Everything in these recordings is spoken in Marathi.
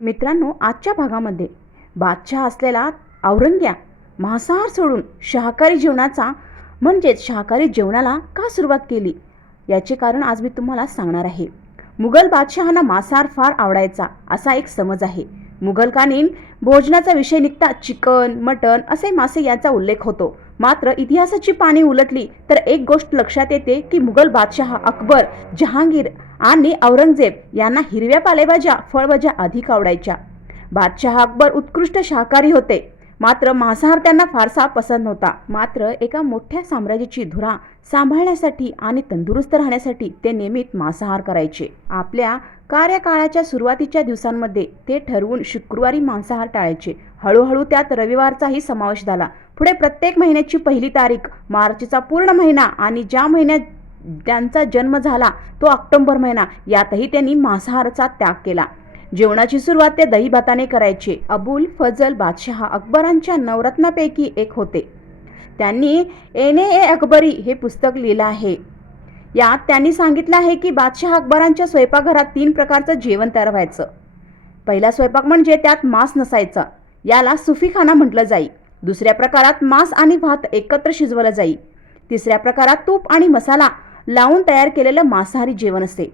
मित्रांनो आजच्या भागामध्ये बादशाह असलेला औरंग्या मांसाहार सोडून शाकाहारी जेवणाचा म्हणजेच शाकाहारी जेवणाला का सुरुवात केली? याचे कारण आज मी तुम्हाला सांगणार आहे. मुघल बादशहांना मांसाहार फार आवडायचा असा एक समज आहे. मुघलकालीन भोजनाचा विषय निघता चिकन मटन असे मासे याचा उल्लेख होतो. मात्र इतिहासाची पाणी उलटली तर एक गोष्ट लक्षात येते की मुघल बादशहा अकबर जहांगीर आणि औरंगजेब यांना हिरव्या पालेभाज्या फळभाज्या अधिक आवडायच्या. बादशहा अकबर उत्कृष्ट शाकाहारी होते. मात्र मांसाहार त्यांना फारसा पसंत नव्हता. मात्र एका मोठ्या साम्राज्याची धुरा सांभाळण्यासाठी आणि तंदुरुस्त राहण्यासाठी ते नियमित मांसाहार करायचे. आपल्या कार्यकाळाच्या सुरुवातीच्या दिवसांमध्ये ते ठरवून शुक्रवारी मांसाहार टाळायचे. हळूहळू त्यात रविवारचाही समावेश झाला. पुढे प्रत्येक महिन्याची पहिली तारीख मार्चचा पूर्ण महिना आणि ज्या महिन्यात त्यांचा जन्म झाला तो ऑक्टोंबर महिना. यातही त्यांनी मांसाहाराचा त्याग केला. जेवणाची सुरुवात ते दही भाताने करायचे. अबुल फजल बादशहा अकबरांच्या नवरत्नापैकी एक होते. त्यांनी एने ए अकबरी हे पुस्तक लिहिलं आहे. यात त्यांनी सांगितलं आहे की बादशहा अकबरांच्या स्वयंपाकघरात तीन प्रकारचं जेवण तयार व्हायचं. पहिला स्वयंपाक म्हणजे त्यात मांस नसायचा. याला सुफीखाना म्हटलं जाई. दुसऱ्या प्रकारात मांस आणि भात एकत्र शिजवलं जाई. तिसऱ्या प्रकारात तूप आणि मसाला लावून तयार केलेलं मांसाहारी जेवण असते.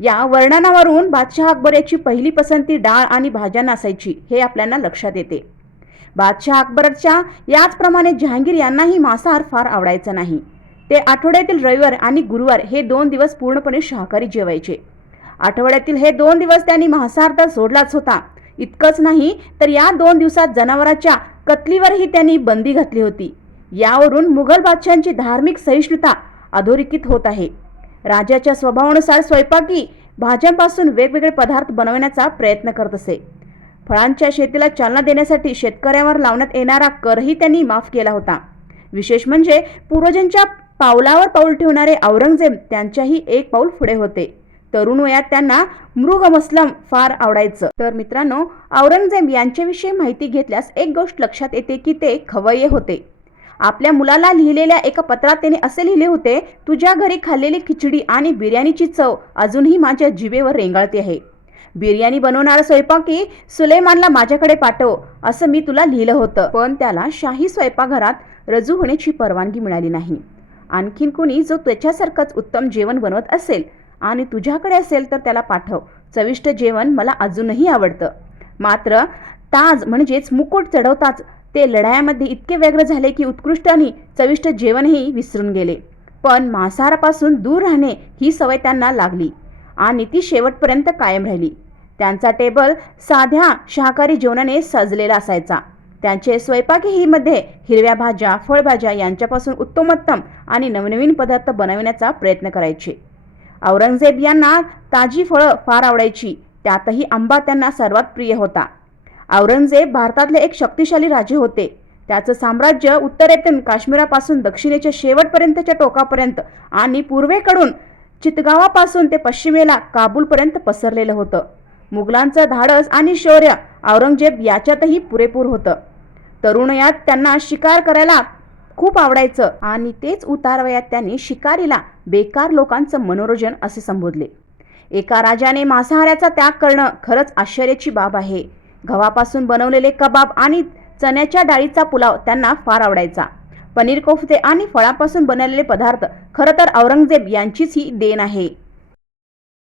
या वर्णनावरून बादशहा अकबर याची पहिली पसंती डाळ आणि भाज्यांना असायची हे आपल्याला लक्षात येते. बादशहा अकबरच्या याचप्रमाणे जहांगीर यांनाही मांसाहार फार आवडायचा नाही. ते आठवड्यातील रविवार आणि गुरुवार हे दोन दिवस पूर्णपणे शाकाहारी जेवायचे. आठवड्यातील हे दोन दिवस त्यांनी मांसाहार तर सोडलाच होता. इतकंच नाही तर या दोन दिवसात जनावराच्या कतलीवरही त्यांनी बंदी घातली होती. यावरून मुघल बादशांची धार्मिक सहिष्णुता अधोरेखित होत आहे. राजाच्या स्वभावानुसार स्वयंपाकी भाज्यांपासून वेगवेगळे पदार्थ बनवण्याचा प्रयत्न करत असे. फळांच्या शेतीला चालना देण्यासाठी शेतकऱ्यांवर लावण्यात येणारा करही त्यांनी माफ केला होता. विशेष म्हणजे पूर्वजांच्या पावलावर पाऊल ठेवणारे औरंगजेब त्यांच्याही एक पाऊल पुढे होते. तरुण वयात त्यांना मृग मसलम फार आवडायचं. तर मित्रांनो औरंगजेब यांच्याविषयी माहिती घेतल्यास एक गोष्ट लक्षात येते की ते खवय्ये होते. आपल्या मुलाला लिहिलेल्या एका पत्रात त्याने असे लिहिले होते तुझ्या घरी खाल्लेली खिचडी आणि बिर्याणीची चव अजूनही माझ्या जिभेवर रेंगाळते आहे. बिर्याणी बनवणारा स्वयंपाकी सुलेमानला माझ्याकडे पाठव असं मी तुला लिहिलं होतं पण त्याला शाही स्वयंपाकघरात रजू होण्याची परवानगी मिळाली नाही. आणखीन कुणी जो त्याच्यासारखंच उत्तम जेवण बनवत असेल आणि तुझ्याकडे असेल तर त्याला पाठव. चविष्ट जेवण मला अजूनही आवडतं. मात्र ताज म्हणजेच मुकुट चढवताच ते लढायामध्ये इतके व्यग्र झाले की उत्कृष्ट आणि चविष्ट जेवणही विसरून गेले. पण मांसाहारापासून दूर राहणे ही सवय त्यांना लागली आणि ती शेवटपर्यंत कायम राहिली. त्यांचा टेबल साध्या शाकाहारी जेवणाने सजलेला असायचा. त्यांचे स्वयंपाकीमध्ये हिरव्या भाज्या फळभाज्या यांच्यापासून उत्तमोत्तम आणि नवनवीन पदार्थ बनविण्याचा प्रयत्न करायचे. औरंगजेब यांना ताजी फळं फार आवडायची. त्यातही आंबा त्यांना सर्वात प्रिय होता. औरंगजेब भारतातले एक शक्तिशाली राजे होते. त्याचं साम्राज्य उत्तरेतून काश्मीरापासून दक्षिणेच्या शेवटपर्यंतच्या टोकापर्यंत आणि पूर्वेकडून चितगावापासून ते पश्चिमेला काबूलपर्यंत पसरलेलं होतं. मुघलांचं धाडस आणि शौर्य औरंगजेब याच्यातही पुरेपूर होतं. तरुणयात त्यांना शिकार करायला खूप आवडायचं आणि तेच उतारवयात त्यांनी शिकारीला बेकार लोकांचं मनोरंजन असे संबोधले. एका राजाने मांसाहाराचा त्याग करणं खरंच आश्चर्याची बाब आहे. गव्हापासून बनवलेले कबाब आणि चण्याच्या डाळीचा पुलाव त्यांना फार आवडायचा. पनीर कोफ्ते आणि फळापासून बनवलेले पदार्थ खरं तर औरंगजेब यांचीच ही देण आहे.